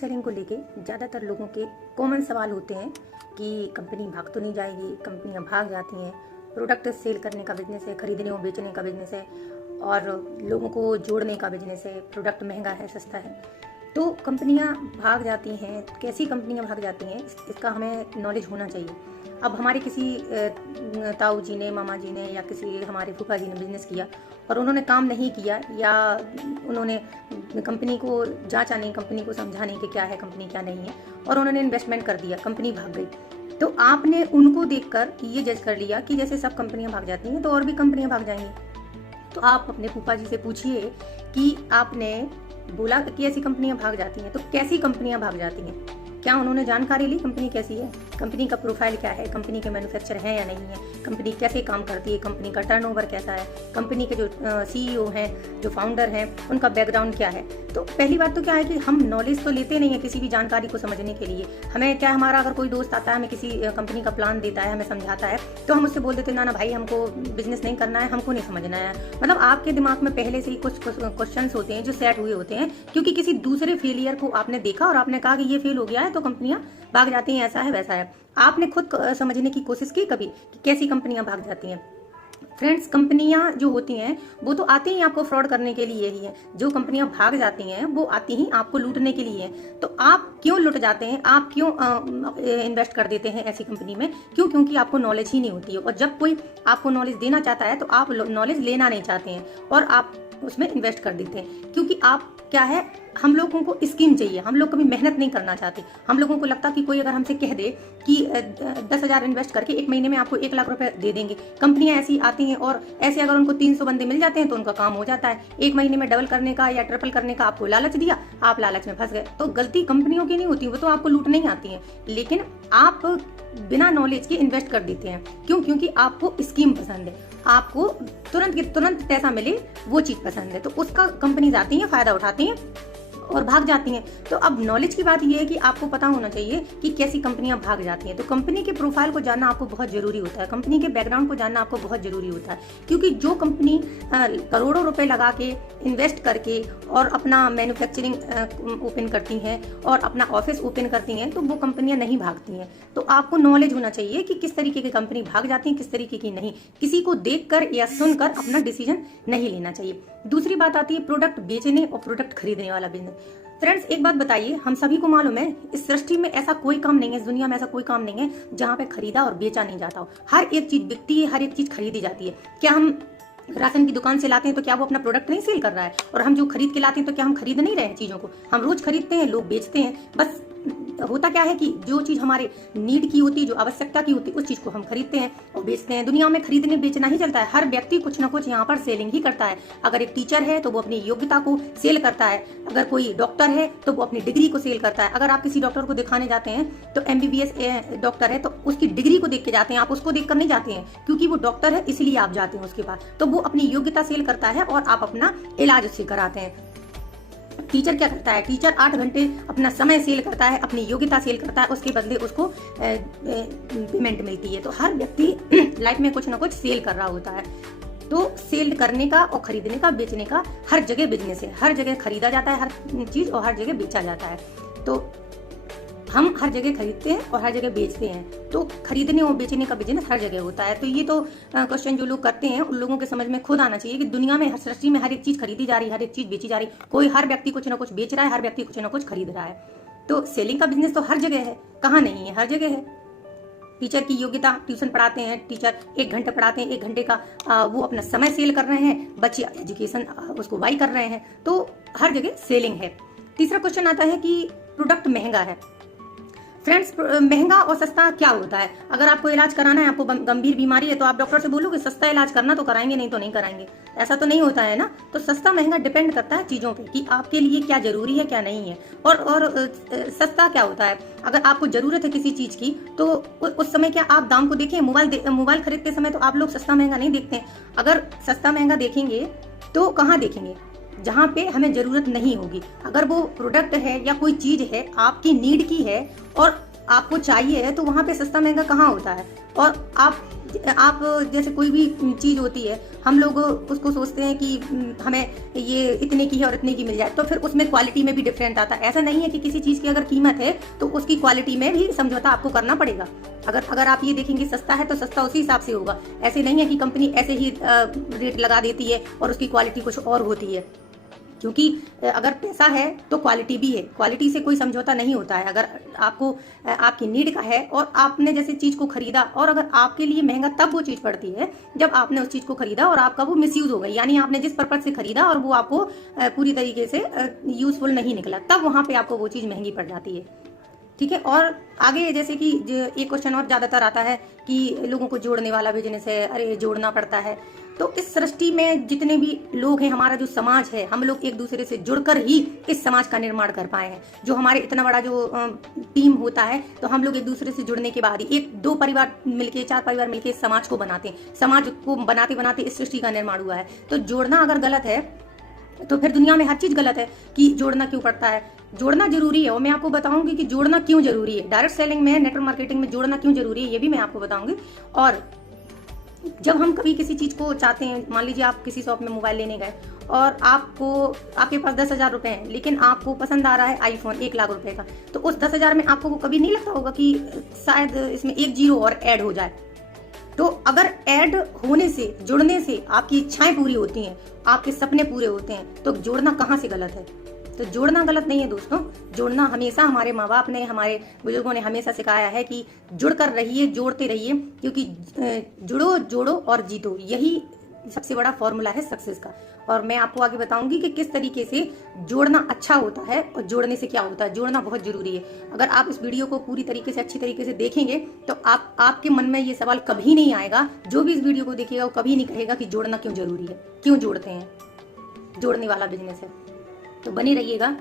Selling को लेके ज़्यादातर लोगों के कॉमन सवाल होते हैं कि कंपनी भाग तो नहीं जाएगी, कंपनियां भाग जाती हैं, प्रोडक्ट सेल करने का बिजनेस है, खरीदने और बेचने का बिजनेस है और लोगों को जोड़ने का बिजनेस है, प्रोडक्ट महंगा है सस्ता है। तो कंपनियां भाग जाती हैं, कैसी कंपनियां भाग जाती हैं इसका हमें नॉलेज होना चाहिए। अब हमारे किसी ताऊ जी ने, मामा जी ने या किसी हमारे फूफा जी ने बिजनेस किया और उन्होंने काम नहीं किया या उन्होंने कंपनी को जांचा नहीं, कंपनी को समझा नहीं कि क्या है कंपनी क्या नहीं है, और उन्होंने इन्वेस्टमेंट कर दिया, कंपनी भाग गई। तो आपने उनको देखकर ये जज कर लिया कि जैसे सब कंपनियां भाग जाती हैं तो और भी कंपनियां भाग जाएंगी। तो आप अपने फूफा जी से पूछिए कि आपने बोला कि ऐसी कंपनियां भाग जाती हैं, तो कैसी कंपनियां भाग जाती हैं? क्या उन्होंने जानकारी ली कंपनी कैसी है, कंपनी का प्रोफाइल क्या है, कंपनी के मैन्युफैक्चर है या नहीं है, कंपनी कैसे काम करती है, कंपनी का टर्नओवर कैसा है, कंपनी के जो सीईओ हैं, जो फाउंडर हैं, उनका बैकग्राउंड क्या है। तो पहली बात तो क्या है कि हम नॉलेज तो लेते नहीं है किसी भी जानकारी को समझने के लिए। हमें क्या, हमारा अगर कोई दोस्त आता है, हमें किसी कंपनी का प्लान देता है, हमें समझाता है, तो हम उससे बोल देते ना भाई हमको बिजनेस नहीं करना है, हमको नहीं समझना है। मतलब आपके दिमाग में पहले से ही कुछ क्वेश्चंस होते हैं जो सेट हुए होते हैं, क्योंकि किसी दूसरे फेलियर को आपने देखा और आपने कहा कि ये फेल हो गया है तो कंपनियां भाग जाती हैं, ऐसा है वैसा है। आपने खुद समझने की कोशिश की कभी कि कैसी कंपनियां भाग जाती हैं? फ्रेंड्स, कंपनियां जो होती हैं वो तो आती ही आपको फ्रॉड करने के लिए ही है। जो कंपनियां भाग जाती हैं वो आती ही आपको लूटने के लिए है। तो आप क्यों लुट जाते हैं, आप क्यों इन्वेस्ट कर देते हैं ऐसी कंपनी में? क्योंकि आपको नॉलेज ही नहीं होती है। और जब कोई आपको नॉलेज देना चाहता है तो आप नॉलेज लेना नहीं चाहते हैं और आप उसमें इन्वेस्ट कर देते हैं। क्योंकि आप क्या है, हम लोगों को स्कीम चाहिए, हम लोग कभी मेहनत नहीं करना चाहते। हम लोगों को लगता कि कोई अगर हमसे कह दे कि 10,000 इन्वेस्ट करके 1 महीने में आपको 1 लाख रुपए दे देंगे। कंपनियां ऐसी आती हैं और ऐसे अगर उनको 300 बंदे मिल जाते हैं तो उनका काम हो जाता है। 1 महीने में डबल करने का या ट्रिपल करने का आपको लालच दिया, आप लालच में फंस गए। तो गलती कंपनियों की नहीं होती, वो तो आपको लूटने ही आती है, लेकिन आप बिना नॉलेज के इन्वेस्ट कर देते हैं। क्यों? क्योंकि आपको स्कीम पसंद है, आपको तुरंत के तुरंत पैसा मिले वो चीज पसंद है। तो उसका कंपनी आती है, फायदा उठाती हैं और भाग जाती हैं। तो अब नॉलेज की बात यह है कि आपको पता होना चाहिए कि कैसी कंपनियां भाग जाती हैं। तो कंपनी के प्रोफाइल को जानना आपको बहुत जरूरी होता है, कंपनी के बैकग्राउंड को जानना आपको बहुत जरूरी होता है। क्योंकि जो कंपनी करोड़ों रुपए लगा के इन्वेस्ट करके और अपना मैन्युफैक्चरिंग ओपन करती हैं और अपना ऑफिस ओपन करती हैं, तो वो कंपनियां नहीं भागती हैं। तो आपको नॉलेज होना चाहिए कि किस तरीके की कंपनी भाग जाती है, किस तरीके की नहीं। किसी को देखकर या सुनकर अपना डिसीजन नहीं लेना चाहिए। दूसरी बात आती है प्रोडक्ट बेचने और प्रोडक्ट खरीदने वाला बिजनेस। फ्रेंड्स, एक बात बताइए, हम सभी को मालूम है इस सृष्टि में ऐसा कोई काम नहीं है, इस दुनिया में ऐसा कोई काम नहीं है जहाँ पे खरीदा और बेचा नहीं जाता हो। हर एक चीज बिकती है, हर एक चीज खरीदी जाती है। क्या हम राशन की दुकान से लाते हैं तो क्या वो अपना प्रोडक्ट नहीं सेल कर रहा है? और हम जो खरीद के लाते हैं तो क्या हम खरीद नहीं रहे हैं चीजों को? हम रोज खरीदते हैं, लोग बेचते हैं। बस होता क्या है कि जो चीज हमारे नीड की होती है, जो आवश्यकता की होती है, उस चीज को हम खरीदते हैं और बेचते हैं। दुनिया में खरीदने बेचना ही चलता है। हर व्यक्ति कुछ ना कुछ यहाँ पर सेलिंग ही करता है। अगर एक टीचर है तो वो अपनी योग्यता को सेल करता है, अगर कोई डॉक्टर है तो वो अपनी डिग्री को सेल करता है। अगर आप किसी डॉक्टर को दिखाने जाते हैं तो MBBS डॉक्टर है तो उसकी डिग्री को देख के जाते हैं, आप उसको देख कर नहीं जाते हैं। क्योंकि वो डॉक्टर है इसलिए आप जाते हैं उसके पास। तो वो अपनी योग्यता सेल करता है और आप अपना इलाज उससे कराते हैं। टीचर क्या करता है? टीचर 8 घंटे अपना समय सेल करता है, अपनी योग्यता सेल करता है, उसके बदले उसको पेमेंट मिलती है। तो हर व्यक्ति लाइफ में कुछ ना कुछ सेल कर रहा होता है। तो सेल करने का और खरीदने का, बेचने का हर जगह बिजनेस है। हर जगह खरीदा जाता है हर चीज और हर जगह बेचा जाता है। तो हम हर जगह खरीदते हैं और हर जगह बेचते हैं। तो खरीदने और बेचने का बिजनेस हर जगह होता है। तो ये तो क्वेश्चन जो लोग करते हैं उन लोगों के समझ में खुद आना चाहिए कि दुनिया में, हर सृष्टि में हर एक चीज खरीदी जा रही है, हर एक चीज बेची जा रही है। कोई, हर व्यक्ति कुछ ना कुछ बेच रहा है, हर व्यक्ति कुछ ना कुछ खरीद रहा है। तो सेलिंग का बिजनेस तो हर जगह है, कहाँ नहीं है, हर जगह है। टीचर की योग्यता, ट्यूशन पढ़ाते हैं टीचर, 1 घंटे पढ़ाते हैं, 1 घंटे का वो अपना समय सेल कर रहे हैं, बच्चे एजुकेशन उसको वाई कर रहे हैं। तो हर जगह सेलिंग है। तीसरा क्वेश्चन आता है कि प्रोडक्ट महंगा है। फ्रेंड्स, महंगा और सस्ता क्या होता है? अगर आपको इलाज कराना है, आपको गंभीर बीमारी है, तो आप डॉक्टर से बोलोगे सस्ता इलाज करना, तो कराएंगे, नहीं तो नहीं कराएंगे। ऐसा तो नहीं होता है ना। तो सस्ता महंगा डिपेंड करता है चीजों पे कि आपके लिए क्या जरूरी है, क्या नहीं है। और सस्ता क्या होता है? अगर आपको जरूरत है किसी चीज की तो उस समय क्या आप दाम को देखें? मोबाइल खरीदते समय तो आप लोग सस्ता महंगा नहीं देखते हैं। अगर सस्ता महंगा देखेंगे तो कहाँ देखेंगे? जहाँ पे हमें जरूरत नहीं होगी। अगर वो प्रोडक्ट है या कोई चीज है आपकी नीड की है और आपको चाहिए है तो वहाँ पे सस्ता महंगा कहाँ होता है। और आप जैसे कोई भी चीज़ होती है, हम लोग उसको सोचते हैं कि हमें ये इतने की है और इतने की मिल जाए, तो फिर उसमें क्वालिटी में भी डिफरेंट आता है। ऐसा नहीं है कि किसी चीज़ की अगर कीमत है तो उसकी क्वालिटी में भी समझौता आपको करना पड़ेगा। अगर आप ये देखेंगे सस्ता है तो सस्ता उसी हिसाब से होगा। ऐसे नहीं है कि कंपनी ऐसे ही रेट लगा देती है और उसकी क्वालिटी कुछ और होती है, क्योंकि अगर पैसा है तो क्वालिटी भी है, क्वालिटी से कोई समझौता नहीं होता है। अगर आपको आपकी नीड का है और आपने जैसे चीज़ को खरीदा, और अगर आपके लिए महंगा तब वो चीज़ पड़ती है जब आपने उस चीज़ को खरीदा और आपका वो मिसयूज हो गई, यानी आपने जिस पर्पज से खरीदा और वो आपको पूरी तरीके से यूजफुल नहीं निकला, तब वहाँ पे आपको वो चीज़ महंगी पड़ जाती है। ठीक है। और आगे जैसे कि एक क्वेश्चन और ज़्यादातर आता है कि लोगों को जोड़ने वाला बिजनेस है, अरे जोड़ना पड़ता है। तो इस सृष्टि में जितने भी लोग हैं, हमारा जो समाज है, हम लोग एक दूसरे से जुड़कर ही इस समाज का निर्माण कर पाए हैं। जो हमारे इतना बड़ा जो टीम होता है, तो हम लोग एक दूसरे से जुड़ने के बाद ही 1-2 परिवार मिलके, 4 परिवार मिलके इस समाज को बनाते हैं। समाज को बनाते बनाते इस सृष्टि का निर्माण हुआ है। तो जोड़ना अगर गलत है तो फिर दुनिया में हर चीज़ गलत है कि जोड़ना क्यों पड़ता है। जोड़ना जरूरी है और मैं आपको बताऊंगी कि जोड़ना क्यों जरूरी है। डायरेक्ट सेलिंग में, नेटवर्क मार्केटिंग में जोड़ना क्यों जरूरी है, ये भी मैं आपको बताऊंगी। और जब हम कभी किसी चीज़ को चाहते हैं, मान लीजिए आप किसी शॉप में मोबाइल लेने गए और आपके पास 10,000 रुपए हैं, लेकिन आपको पसंद आ रहा है आईफोन 1 लाख रुपए का, तो उस 10,000 में आपको कभी नहीं लगता होगा कि शायद इसमें 1 जीरो और ऐड हो जाए। तो अगर ऐड होने से, जुड़ने से आपकी इच्छाएं पूरी होती हैं, आपके सपने पूरे होते हैं, तो जोड़ना कहाँ से गलत है। तो जोड़ना गलत नहीं है दोस्तों। जोड़ना हमेशा हमारे माँ बाप ने, हमारे बुजुर्गों ने हमेशा सिखाया है कि जुड़कर रहिए, जोड़ते रहिए, क्योंकि जुड़ो, जोड़ो और जीतो, यही सबसे बड़ा फॉर्मूला है सक्सेस का। और मैं आपको आगे बताऊंगी कि किस तरीके से जोड़ना अच्छा होता है और जोड़ने से क्या होता है। जोड़ना बहुत जरूरी है। अगर आप इस वीडियो को पूरी तरीके से, अच्छी तरीके से देखेंगे तो आपके मन में ये सवाल कभी नहीं आएगा, जो भी इस वीडियो को देखेगा वो कभी नहीं कहेगा कि जोड़ना क्यों जरूरी है, क्यों जोड़ते हैं, जोड़ने वाला बिजनेस है। तो बने रहिएगा।